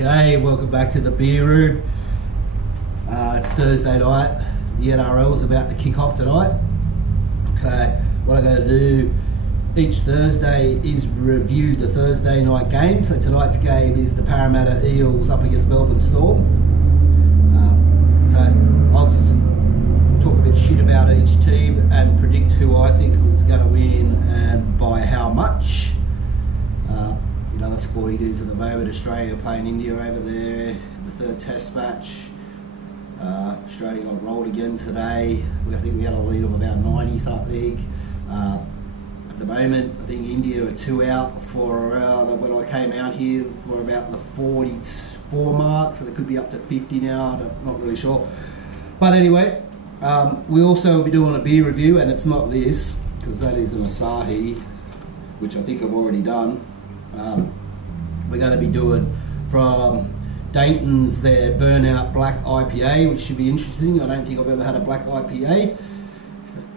Okay, welcome back to the beer room. It's Thursday night. The NRL is about to kick off tonight. So what I'm going to do each Thursday is review the Thursday night game. So tonight's game is the Parramatta Eels up against Melbourne Storm. So I'll just talk a bit of shit about each team and predict who I think is going to win and by how much. Other sporty news at the moment, Australia playing India over there in the third test match. Australia got rolled again today. I think we had a lead of about 90 something. At the moment, I think India are 2 out for when I came out here for about the 44 mark, so they could be up to 50 now, I'm not really sure. But anyway, we also will be doing a beer review, and it's not this, because that is an Asahi, which I think I've already done. We're going to be doing from Daintons their Burnout Black IPA, which should be interesting. I don't think I've ever had a black IPA.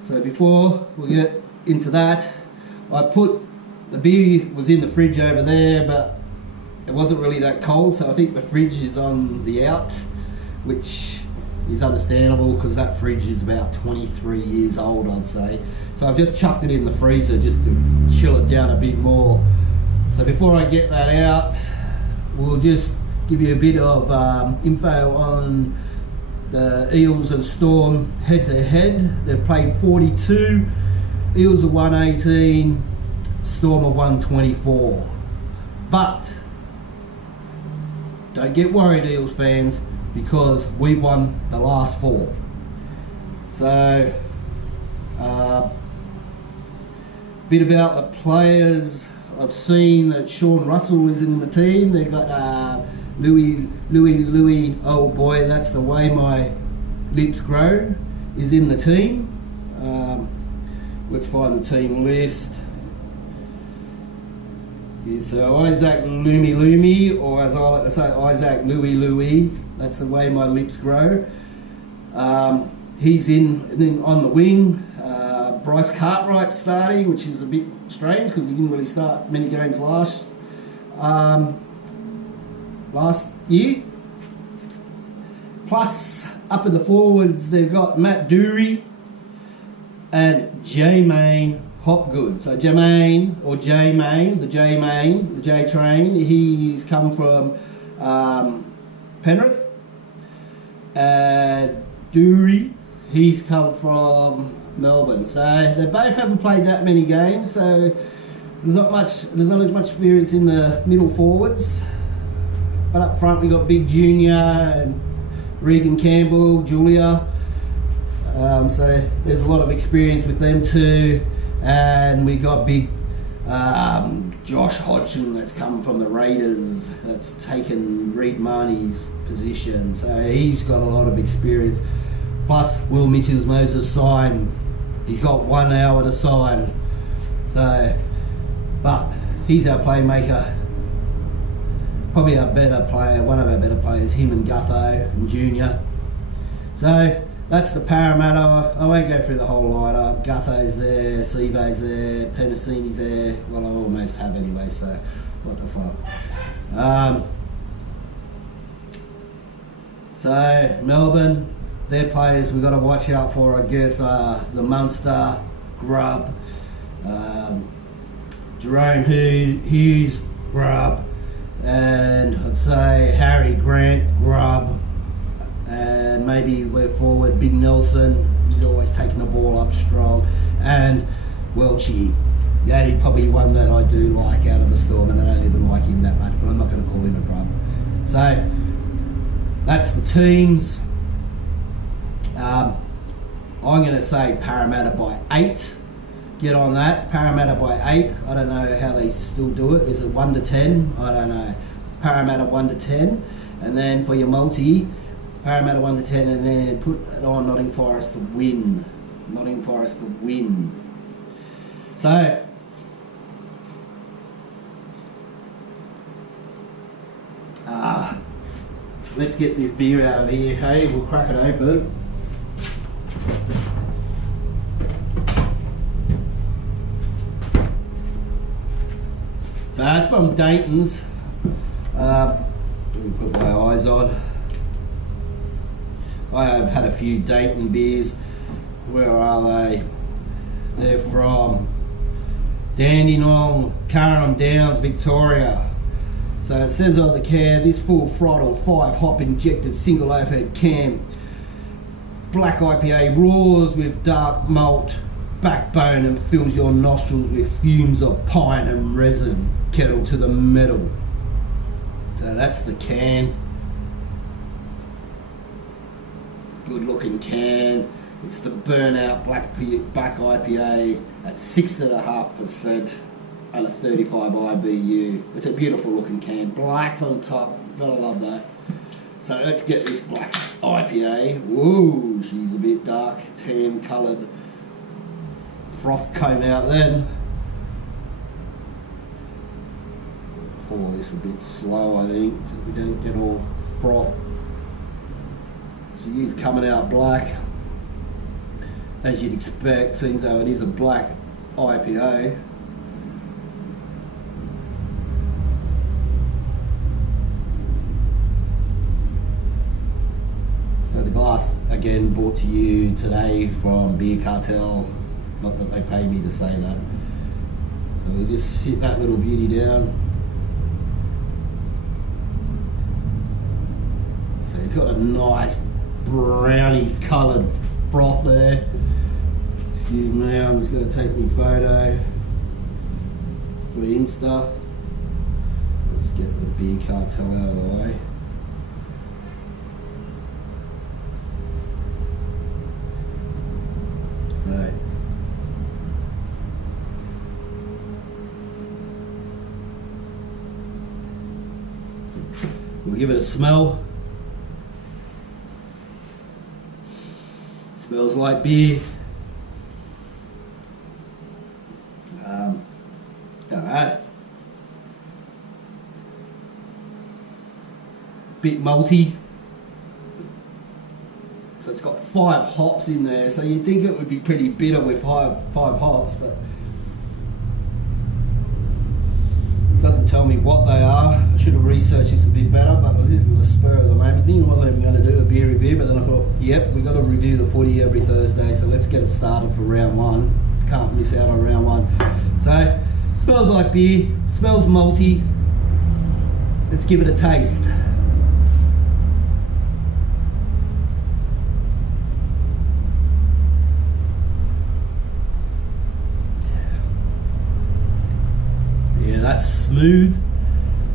So before we get into that, the beer was in the fridge over there, but it wasn't really that cold, so I think the fridge is on the out, which is understandable because that fridge is about 23 years old, I'd say. So I've just chucked it in the freezer just to chill it down a bit more. So before I get that out, we'll just give you a bit of info on the Eels and Storm head-to-head. They've played 42, Eels are 118, Storm are 124. But don't get worried, Eels fans, because we won the last 4. So, bit about the players. I've seen that Sean Russell is in the team. They've got Louis, oh boy, that's the way my lips grow, is in the team. Let's find the team list. Is Isaac Lumi, or as I like to say, Isaac Louis. That's the way my lips grow. He's in on the wing. Bryce Cartwright starting, which is a bit strange because he didn't really start many games last year. Plus, up in the forwards, they've got Matt Dury and J-Main Hopgood. So J-Main, or J-Main, the J-Train, he's come from Penrith. Dury, he's come from Melbourne. So they both haven't played that many games, so there's not as much experience in the middle forwards. But up front we got Big Junior and Regan Campbell, Julia. So there's a lot of experience with them too. And we got big Josh Hodgson that's come from the Raiders, that's taken Reed Marnie's position. So he's got a lot of experience. Plus Will Mitchell-Moses signed. He's got 1 hour to sign. So, but he's our playmaker. Probably our better player, one of our better players, him and Gutho and Junior. So that's the Parramatta. I won't go through the whole lineup. Gutho's there, Sivo's there, Penasini's there. Well, I almost have anyway, so what the fuck. So Melbourne, their players we've got to watch out for, I guess, the Munster, Grubb, Jerome Hughes, Grubb, and I'd say Harry Grant, Grubb, and maybe we're forward, Big Nelson, he's always taking the ball up strong, and Welchie, the only probably one that I do like out of the Storm, and I don't even like him that much, but I'm not going to call him a Grubb. So that's the teams. I'm going to say Parramatta by 8. Get on that. Parramatta by 8. I don't know how they still do it. Is it 1 to 10? I don't know. Parramatta 1 to 10. And then for your multi, Parramatta 1 to 10, and then put it on Nottingham Forest to win. Nottingham Forest to win. So, let's get this beer out of here. Hey, we'll crack it open. So that's from Daintons. Let me put my eyes on. I have had a few Dainton beers. Where are they? They're from Dandenong, Carrum Downs, Victoria. So it says on the can, this full throttle 5 hop injected single overhead can Black IPA roars with dark malt backbone and fills your nostrils with fumes of pine and resin, kettle to the metal. So that's the can. Good looking can. It's the Burnout Black IPA at 6.5% and a 35 IBU. It's a beautiful looking can. Black on top. Gotta love that. So let's get this Black IPA. Whoa, she's a bit dark, tan coloured. Froth came out then. Pour this a bit slow, I think, so we don't get all froth. She is coming out black, as you'd expect, seeing as though it is a black IPA. So the glass, again, brought to you today from Beer Cartel. Not that they pay me to say that. So we'll just sit that little beauty down. So you've got a nice browny coloured froth there. Excuse me, I'm just going to take my photo for Insta. Let's get the Beer Cartel out of the way. So we'll give it a smell. Smells like beer. Alright. Bit malty. So it's got 5 hops in there. So you'd think it would be pretty bitter with 5 hops, but doesn't tell me what they are. I should have researched this a bit better, but this is the spur of the moment thing. I wasn't even going to do a beer review, but then I thought, yep, we've got to review the footy every Thursday, so let's get it started for round 1. Can't miss out on round 1. So, smells like beer, smells malty. Let's give it a taste. That's smooth.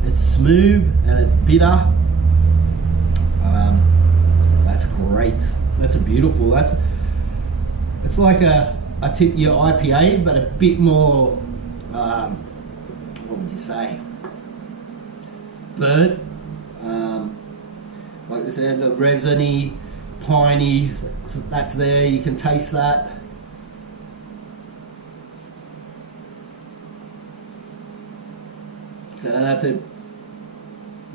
It's smooth and it's bitter. That's great. That's a beautiful. It's like a tip your IPA, but a bit more. What would you say? Burnt. Like I said, the resiny, piney. So that's there. You can taste that. So I don't have to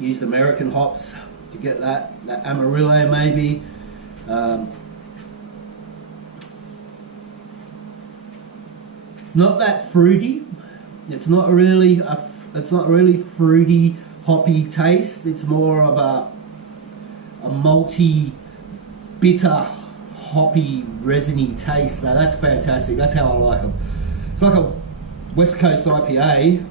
use the American hops to get that Amarillo maybe. Not that fruity. It's not really fruity, hoppy taste. It's more of a malty, bitter, hoppy, resiny taste. So that's fantastic. That's how I like them. It's like a West Coast IPA.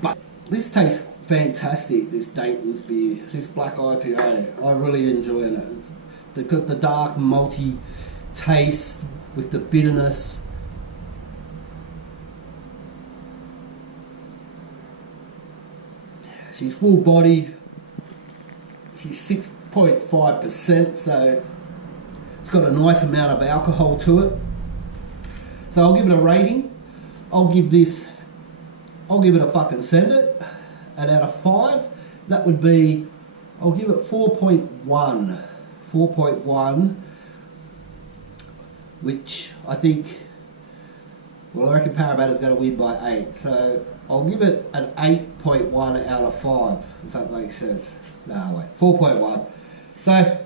But this tastes fantastic, this Daintons beer, this Black IPA. I really enjoy it. It's the dark malty taste with the bitterness. She's full bodied. She's 6.5%, so it's got a nice amount of alcohol to it. So I'll give it a rating. I'll give it a fucking send it. And out of 5, that would be, I'll give it 4.1. 4.1, which I think, well, I reckon Parramatta's going to win by 8. So I'll give it an 8.1 out of 5, if that makes sense. No, wait, 4.1. So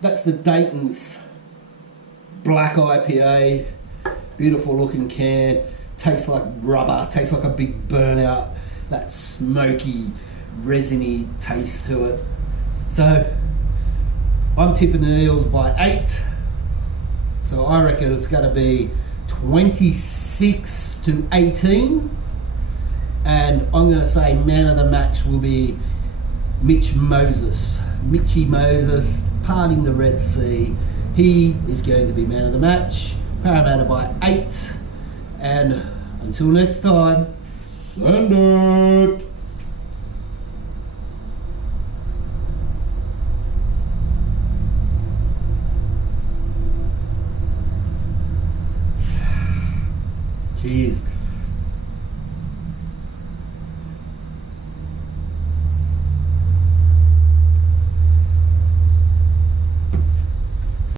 that's the Daintons Black IPA. Beautiful looking can. Tastes like rubber, tastes like a big burnout. That smoky, resiny taste to it. So I'm tipping the Eels by 8. So I reckon it's going to be 26-18. And I'm going to say man of the match will be Mitchy Moses, parting the Red Sea. He is going to be man of the match. Parramatta by 8. And until next time, send it. Cheers.